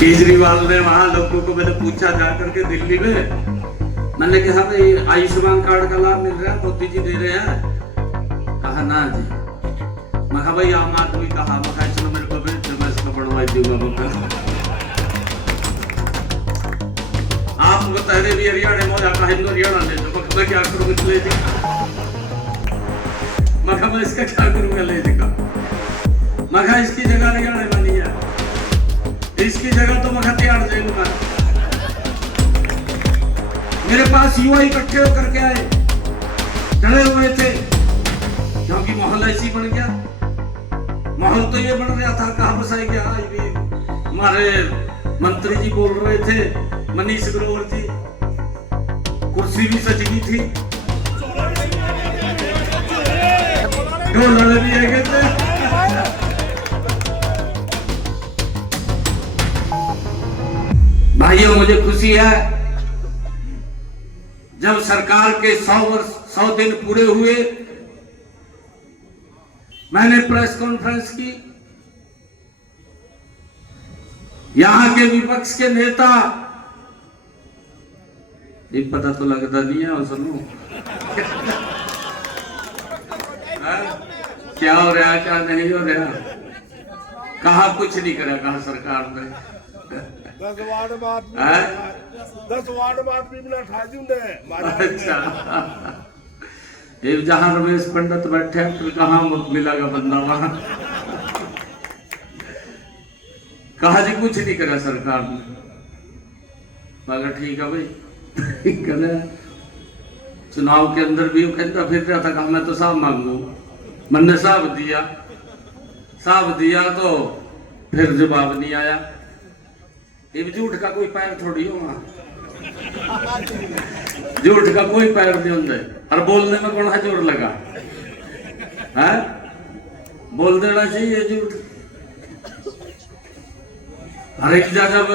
केजरीवाल ने वहां लोगों को मैंने पूछा जाकर के दिल्ली में, मैंने कहा भाई आयुष्मान कार्ड का लाभ मिल रहा है, मोदी जी दे रहे हैं? कहा ना जी। मैं कहा भाई आम आदमी कहा, मैं कहा चलो मेरे को भेज दो, मैं इसको बढ़वाई दूंगा। आप बताए भी हरियाणा में जाकर हिंदू हरियाणा ले दो, मैं क्या करूंगा ले जी। मैं कहा मैं इसका क्या करूंगा ले जी का। मैं कहा इसकी जगह हरियाणा में नहीं है, इसकी जगह तो मैं हथियार जेल में। मेरे पास युवा इकट्ठे होकर के आए, डरे हुए थे क्योंकि माहौल ऐसी बन गया। माहौल तो ये बन रहा था, कहां बसाई गया। हमारे मंत्री जी बोल रहे थे, मनीष ग्रोवर जी, कुर्सी भी सज गई थी, ढोल भी आ गए थे। भाइयों मुझे खुशी है, जब सरकार के 100 दिन पूरे हुए, मैंने प्रेस कॉन्फ्रेंस की। यहां के विपक्ष के नेता, ये पता तो लगता नहीं है, सुनो क्या हो रहा क्या नहीं हो रहा। कहा कुछ नहीं करा, कहा सरकार ने 10 वार्ड बात भी मिला ठा दूंगे। अच्छा, ये जहां रमेश पंडित बैठे फिर कहाँ मिलेगा बंदा वहां। कहा जी कुछ नहीं करा सरकार ने। मगर ठीक है भाई, करे चुनाव के अंदर भी कहता फिर रहा था, मैं तो साहब मांगू, मैंने साहब दिया तो फिर जवाब नहीं आया। ये झूठ का कोई पैर थोड़ी हो, झूठ का कोई पैर नहीं होता। और बोलने में कौन सा जोर लगा है, बोल देना चाहिए झूठ। हर एक जब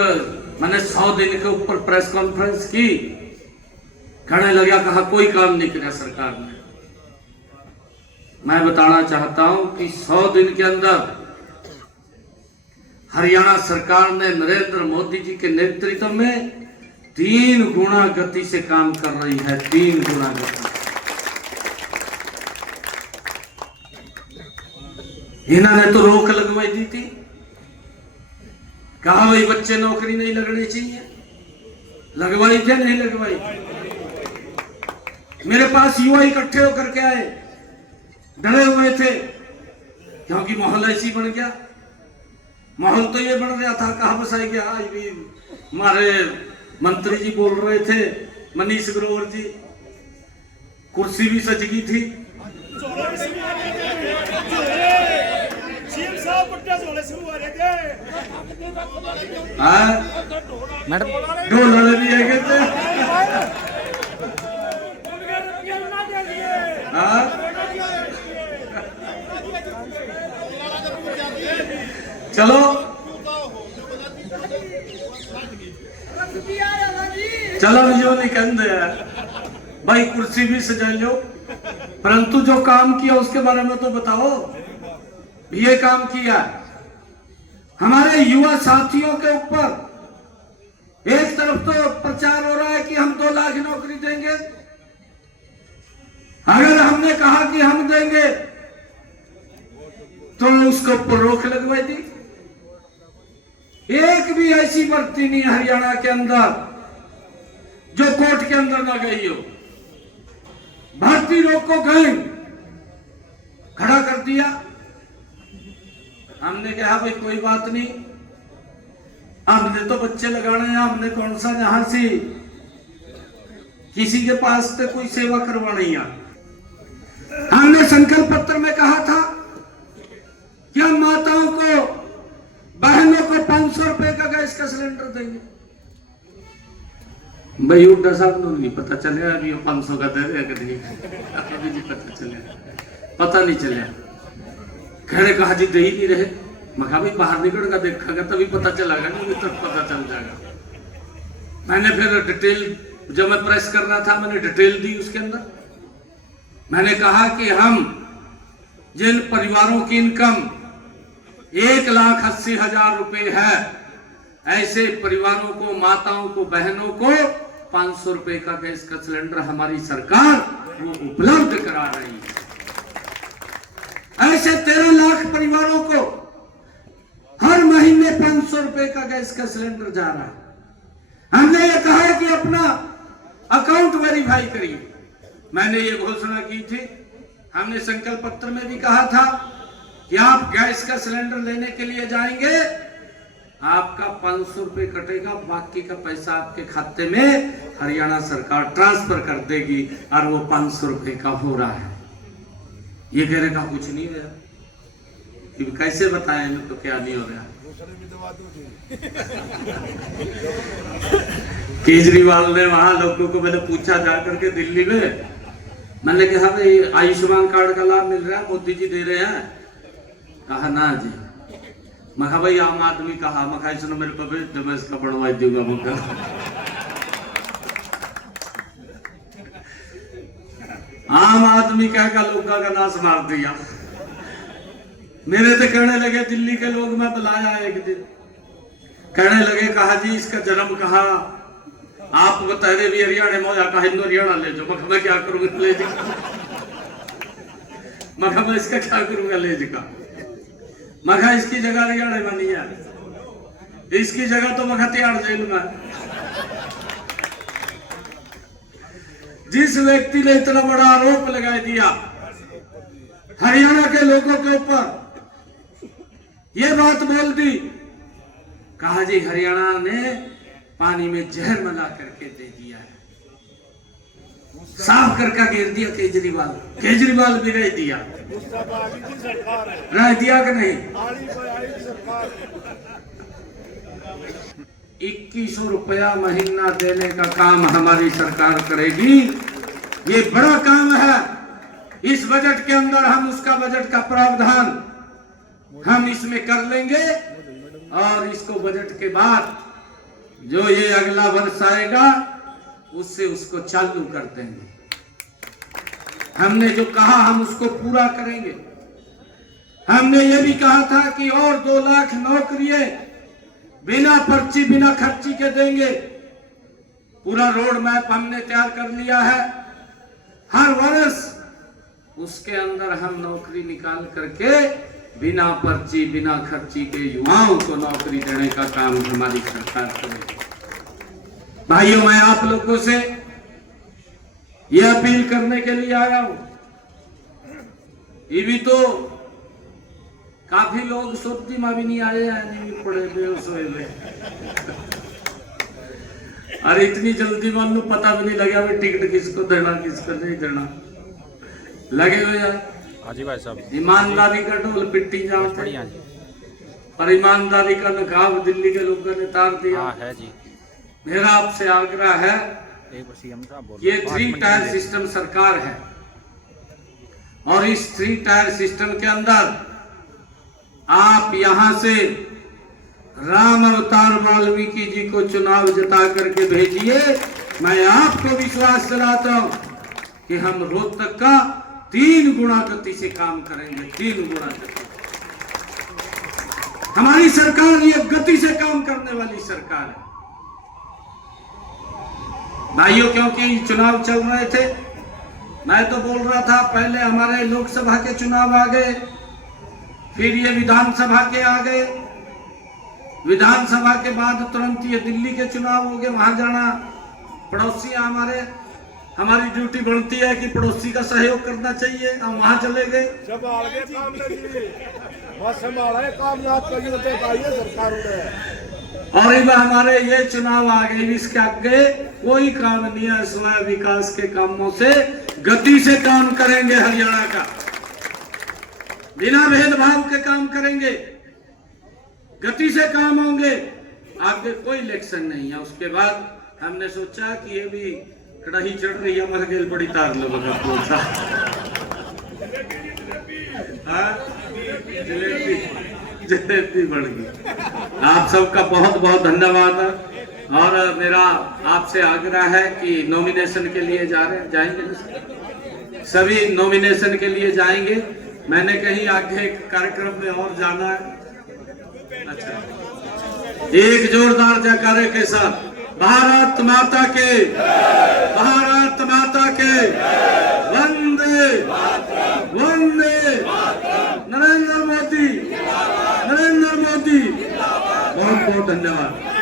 मैंने 100 दिन के ऊपर प्रेस कॉन्फ्रेंस की, कहने लगा कहा कोई काम नहीं किया सरकार ने। मैं बताना चाहता हूं कि 100 दिन के अंदर हरियाणा सरकार ने नरेंद्र मोदी जी के नेतृत्व में 3 गुना गति से काम कर रही है, 3 गुना गति। इन्होंने तो रोक लगवाई दी थी, कहा भाई बच्चे नौकरी नहीं लगनी चाहिए, लगवाई क्या नहीं लगवाई। मेरे पास युवा इकट्ठे होकर के आए, डरे हुए थे क्योंकि माहौल ऐसी बन गया। माहौल तो ये बन रहा था, कहां बसाई गया। हमारे मंत्री जी बोल रहे थे, मनीष ग्रोवर जी, कुर्सी भी सज गई थी, ढोल भी आ गए थे। चलो जो नहीं कहते भाई, कुर्सी भी सजा लो, परंतु जो काम किया उसके बारे में तो बताओ। ये काम किया हमारे युवा साथियों के ऊपर। एक तरफ तो प्रचार हो रहा है कि हम 2 लाख नौकरी देंगे, अगर हमने कहा कि हम देंगे तो उसके ऊपर रोक लगवाई दी। एक भी ऐसी भर्ती नहीं हरियाणा के अंदर जो कोर्ट के अंदर ना गई हो। भर्ती रोको गैंग खड़ा कर दिया। हमने कहा भाई कोई बात नहीं, हमने तो बच्चे लगाने हैं, हमने कौन सा यहां से किसी के पास से कोई सेवा करवानी है। हमने संकल्प पत्र में कहा था कि हम माताओं को, बहनों को 500 रुपए का गैस का सिलेंडर देंगे। भाई उड्डा साहब को नहीं पता चलेगा कि 500 का दे रहे कि नहीं, अभी नहीं पता नहीं चला। खैर कहा जी दे ही नहीं रहे। मैं कहा भाई बाहर निकल कर देखा तभी पता चलेगा, नहीं तब पता चल जाएगा। मैंने फिर डिटेल, जब मैं प्रेस कर रहा था मैंने डिटेल दी उसके अंदर। मैंने कहा कि हम जिन परिवारों की इनकम 1,80,000 रुपए है, ऐसे परिवारों को, माताओं को, बहनों को 500 रुपए का गैस का सिलेंडर हमारी सरकार वो उपलब्ध करा रही है। ऐसे 13 लाख परिवारों को हर महीने 500 रुपए का गैस का सिलेंडर जा रहा है। हमने ये कहा है कि अपना अकाउंट वेरीफाई करिए। मैंने ये घोषणा की थी, हमने संकल्प पत्र में भी कहा था कि आप गैस का सिलेंडर लेने के लिए जाएंगे, आपका 500 रुपए कटेगा, बाकी का पैसा आपके खाते में हरियाणा सरकार ट्रांसफर कर देगी और वो 500 रुपए का हो रहा है। ये कहने का कुछ नहीं हो रहा, कैसे बताएं इन्हें तो क्या नहीं हो रहा। केजरीवाल ने वहां लोगों को मैंने पूछा जाकर के दिल्ली में, मैंने कहा भाई आयुष्मान कार्ड का लाभ मिल रहा है, मोदी जी दे रहे हैं? कहा ना जी। मैं कहा भाई आम आदमी कहा, मैं कहा मेरे को भेज दो, मैं इसका बढ़वा दूंगा। मैं आम आदमी कह का लोगों का नाश मार दिया। मेरे तो कहने लगे दिल्ली के लोग, मैं बुलाया एक दिन, कहने लगे कहा जी इसका जन्म कहा, आप बताए भी हरियाणा मोया का हिंदू हरियाणा ले जाओ। मैं क्या करूंगा ले जी, मैं इसका क्या करूंगा ले जी का। मैं इसकी जगह हरियाणा में नहीं है, इसकी जगह तो मैं हथियार जेल में। जिस व्यक्ति ने इतना बड़ा आरोप लगा दिया हरियाणा के लोगों के ऊपर, ये बात बोल दी, कहा जी हरियाणा ने पानी में जहर मिला करके दे दिया है, साफ करके गिर दिया केजरीवाल। केजरीवाल भी रह दिया, रह दिया कि नहीं? 2100 रुपया महीना देने का काम हमारी सरकार करेगी। ये बड़ा काम है। इस बजट के अंदर हम उसका बजट का प्रावधान हम इसमें कर लेंगे और इसको बजट के बाद जो ये अगला वर्ष आएगा उससे उसको चालू कर देंगे। हमने जो कहा हम उसको पूरा करेंगे। हमने ये भी कहा था कि और 2 लाख नौकरियां बिना पर्ची बिना खर्ची के देंगे। पूरा रोड मैप हमने तैयार कर लिया है। हर वर्ष उसके अंदर हम नौकरी निकाल करके बिना पर्ची बिना खर्ची के युवाओं को नौकरी देने का काम हमारी सरकार करेगी। भाइयों, मैं आप लोगों से यह अपील करने के लिए आया हूं। ये भी तो काफी लोग सोचती में भी नहीं आए हैं, नहीं पड़े बेहोश हुए। अरे इतनी जल्दी मान लो पता भी नहीं लगा भाई टिकट किसको देना किसको नहीं देना। लगे हुए यार हाजी भाई साहब, ईमानदारी का ढोल पिट्टी जानते, पर ईमानदारी का नकाब दिल्ली के लोगों ने तार दिया। है जी। मेरा आपसे आग्रह है, ये 3 टायर सिस्टम सरकार है और इस 3 टायर सिस्टम के अंदर आप यहां से राम अवतार वाल्मीकि जी को चुनाव जिता करके भेजिए। मैं आपको विश्वास दिलाता हूं कि हम रोहतक का 3 गुना गति से काम करेंगे। 3 गुना गति। हमारी सरकार ये गति से काम करने वाली सरकार है भाइयों। क्योंकि चुनाव चल रहे थे, मैं तो बोल रहा था पहले हमारे लोकसभा के चुनाव आ गए, फिर ये विधानसभा के आ गए, विधानसभा के बाद तुरंत ये दिल्ली के चुनाव हो गए। वहां जाना, पड़ोसी हमारी ड्यूटी बनती है कि पड़ोसी का सहयोग करना चाहिए, हम वहां चले गए। जब आगे काम बस हमारा काम सरकार और इब हमारे ये चुनाव आ गए, इसके आगे कोई काम नहीं है। स्वयं विकास के कामों से गति से काम करेंगे हरियाणा का, बिना भेदभाव के काम करेंगे, गति से काम होंगे। आगे कोई इलेक्शन नहीं है। उसके बाद हमने सोचा कि ये भी कड़ाही चढ़ रही है, मर गई बड़ी तार लोगों का जलेबी बढ़ गई। आप सबका बहुत बहुत धन्यवाद। और मेरा आपसे आग्रह है कि नॉमिनेशन के लिए जाएंगे, सभी नॉमिनेशन के लिए जाएंगे। मैंने कहीं आगे कार्यक्रम में और जाना है। अच्छा, एक जोरदार जयकारे के साथ भारत माता के, भारत माता के, वंदे वंदे, नरेंद्र मोदी, नरेंद्र मोदी। बहुत बहुत धन्यवाद।